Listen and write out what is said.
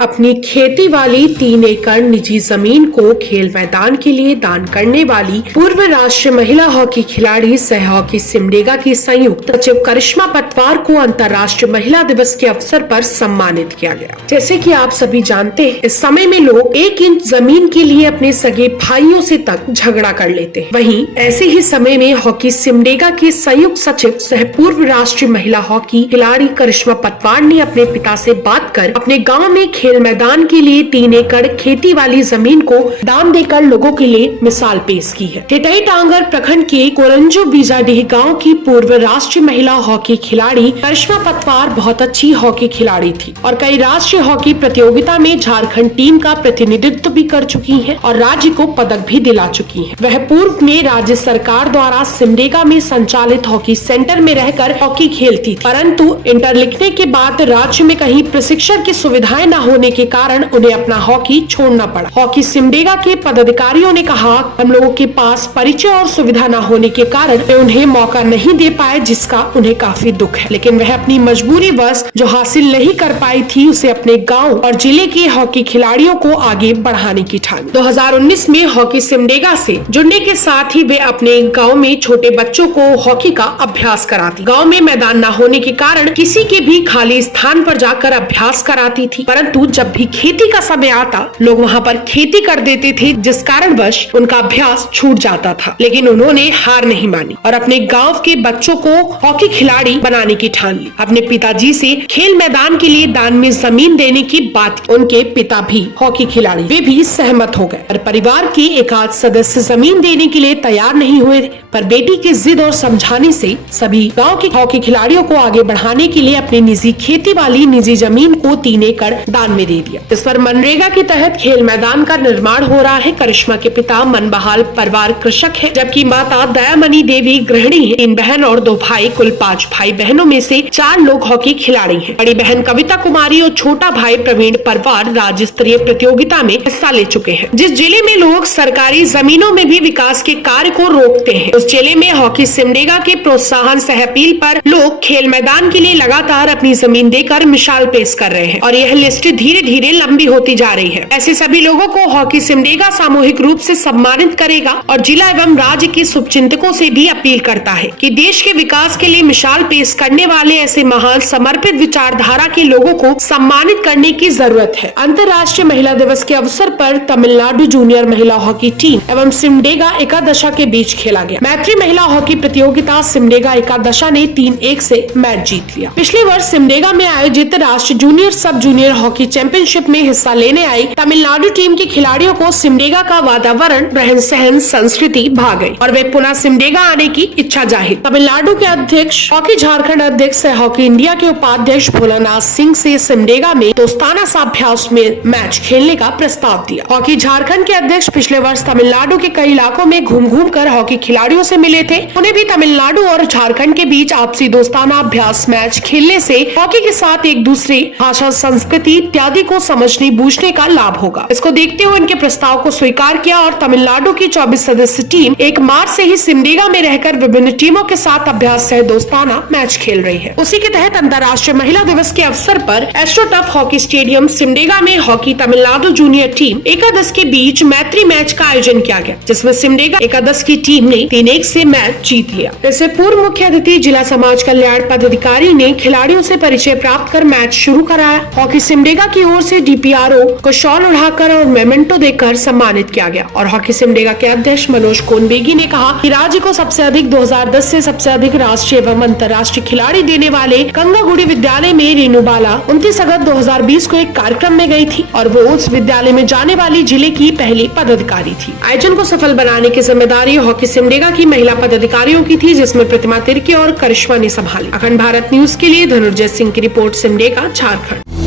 अपनी खेती वाली 3 एकड़ निजी जमीन को खेल मैदान के लिए दान करने वाली पूर्व राष्ट्रीय महिला हॉकी खिलाड़ी सह हॉकी सिमडेगा की संयुक्त सचिव करिश्मा पतवार को अंतर्राष्ट्रीय महिला दिवस के अवसर पर सम्मानित किया गया। जैसे कि आप सभी जानते हैं, इस समय में लोग 1 इंच जमीन के लिए अपने सगे भाइयों से तक झगड़ा कर लेते हैं। वहीं ऐसे ही समय में हॉकी सिमडेगा के संयुक्त सचिव सह पूर्व राष्ट्रीय महिला हॉकी खिलाड़ी करिश्मा पतवार ने अपने पिता से बात कर अपने गाँव में खेल मैदान के लिए 3 एकड़ खेती वाली जमीन को दान देकर लोगों के लिए मिसाल पेश की है। टिटई टांगर प्रखंड के कोरंजो बीजाडीह गांव की पूर्व राष्ट्रीय महिला हॉकी खिलाड़ी करिश्मा पतवार बहुत अच्छी हॉकी खिलाड़ी थी और कई राष्ट्रीय हॉकी प्रतियोगिता में झारखंड टीम का प्रतिनिधित्व भी कर चुकी है और राज्य को पदक भी दिला चुकी है। वह पूर्व में राज्य सरकार द्वारा सिमडेगा में संचालित हॉकी सेंटर में रहकर हॉकी खेलती थी, परंतु इंटर लिखने के बाद राज्य में कहीं प्रशिक्षण की सुविधाएं न होने के कारण उन्हें अपना हॉकी छोड़ना पड़ा। हॉकी सिमडेगा के पदाधिकारियों ने कहा, हम लोगों के पास परिचय और सुविधा न होने के कारण वे उन्हें मौका नहीं दे पाए, जिसका उन्हें काफी दुख है। लेकिन वह अपनी मजबूरी वश जो हासिल नहीं कर पाई थी उसे अपने गांव और जिले के हॉकी खिलाड़ियों को आगे बढ़ाने की ठानी। 2019 में हॉकी सिमडेगा से जुड़ने के साथ ही वे अपने गाँव में छोटे बच्चों को हॉकी का अभ्यास कराती। गाँव में मैदान न होने के कारण किसी के भी खाली स्थान पर जाकर अभ्यास कराती थी, परंतु जब भी खेती का समय आता लोग वहां पर खेती कर देते थे, जिस कारणवश उनका अभ्यास छूट जाता था। लेकिन उन्होंने हार नहीं मानी और अपने गांव के बच्चों को हॉकी खिलाड़ी बनाने की ठान ली। अपने पिताजी से खेल मैदान के लिए दान में जमीन देने की बात, उनके पिता भी हॉकी खिलाड़ी, वे भी सहमत हो गए। पर परिवार के एक आध सदस्य जमीन देने के लिए तैयार नहीं हुए, पर बेटी की जिद और समझाने से सभी गाँव के हॉकी खिलाड़ियों को आगे बढ़ाने के लिए अपनी निजी खेती वाली निजी जमीन को 3 एकड़ दान में दे दिया। इस पर मनरेगा के तहत खेल मैदान का निर्माण हो रहा है। करिश्मा के पिता मनबहाल परिवार कृषक है, जबकि माता दयामणि देवी गृहिणी है। 3 बहन और 2 भाई, कुल 5 भाई बहनों में से 4 लोग हॉकी खिलाड़ी हैं। बड़ी बहन कविता कुमारी और छोटा भाई प्रवीण परवार राज्य स्तरीय प्रतियोगिता में हिस्सा ले चुके हैं। जिस जिले में लोग सरकारी जमीनों में भी विकास के कार्य को रोकते हैं, उस जिले में हॉकी सिमडेगा के प्रोत्साहन सह अपील पर लोग खेल मैदान के लिए लगातार अपनी जमीन देकर मिसाल पेश कर रहे हैं और यह लिस्ट धीरे धीरे लंबी होती जा रही है। ऐसे सभी लोगों को हॉकी सिमडेगा सामूहिक रूप से सम्मानित करेगा और जिला एवं राज्य के शुभचिंतकों से भी अपील करता है कि देश के विकास के लिए मिसाल पेश करने वाले ऐसे महान समर्पित विचारधारा के लोगों को सम्मानित करने की जरूरत है। अंतर्राष्ट्रीय महिला दिवस के अवसर पर तमिलनाडु जूनियर महिला हॉकी टीम एवं सिमडेगा एकादशा के बीच खेला गया मैत्री महिला हॉकी प्रतियोगिता। सिमडेगा एकादशा ने 3-1 से मैच जीत लिया। पिछले वर्ष सिमडेगा में आयोजित राष्ट्रीय जूनियर सब जूनियर हॉकी चैंपियनशिप में हिस्सा लेने आई तमिलनाडु टीम के खिलाड़ियों को सिमडेगा का वातावरण, रहन सहन, संस्कृति भा गई और वे पुनः सिमडेगा आने की इच्छा जाहिर। तमिलनाडु के अध्यक्ष हॉकी झारखंड अध्यक्ष हॉकी इंडिया के उपाध्यक्ष भोलानाथ सिंह से सिमडेगा में दोस्ताना अभ्यास में मैच खेलने का प्रस्ताव दिया। हॉकी झारखंड के अध्यक्ष पिछले वर्ष तमिलनाडु के कई इलाकों में घूम कर हॉकी खिलाड़ियों से मिले थे। उन्हें भी तमिलनाडु और झारखंड के बीच आपसी दोस्ताना अभ्यास मैच खेलने से हॉकी के साथ एक दूसरे भाषा, संस्कृति इत्यादि को समझने बूझने का लाभ होगा। इसको देखते हुए उनके प्रस्ताव को स्वीकार किया और तमिलनाडु की 24 सदस्य टीम 1 मार्च से ही सिमडेगा में रहकर विभिन्न टीमों के साथ अभ्यास सह दोस्ताना मैच खेल रही है। उसी के तहत अंतर्राष्ट्रीय महिला दिवस के अवसर पर एस्ट्रोटर्फ हॉकी स्टेडियम सिमडेगा में हॉकी तमिलनाडु जूनियर टीम एकादश के बीच मैत्री मैच का आयोजन किया गया, जिसमें सिमडेगा एकादश की टीम ने 3-1 से मैच जीत लिया। इससे पूर्व मुख्य अतिथि जिला समाज कल्याण पदाधिकारी ने खिलाड़ियों से परिचय प्राप्त कर मैच शुरू कराया। हॉकी सिमडेगा की ओर से डीपीआरओ को शॉल उड़ाकर और मेमेंटो देकर सम्मानित किया गया और हॉकी सिमडेगा के अध्यक्ष मनोज कोनबेगी ने कहा कि राज्य को सबसे अधिक 2010 से सबसे अधिक राष्ट्रीय एवं अंतर्राष्ट्रीय खिलाड़ी देने वाले कंगागुड़ी विद्यालय में रेनू बाला 29 अगस्त 2020 को एक कार्यक्रम में गई थी और वो उस विद्यालय में जाने वाली जिले की पहली पदाधिकारी थी। आयोजन को सफल बनाने की जिम्मेदारी हॉकी सिमडेगा की महिला पदाधिकारियों की थी, जिसमें प्रतिमा तिर्की और करिश्मा ने संभाली। अखंड भारत न्यूज के लिए धनुर्जय सिंह की रिपोर्ट, सिमडेगा, झारखंड।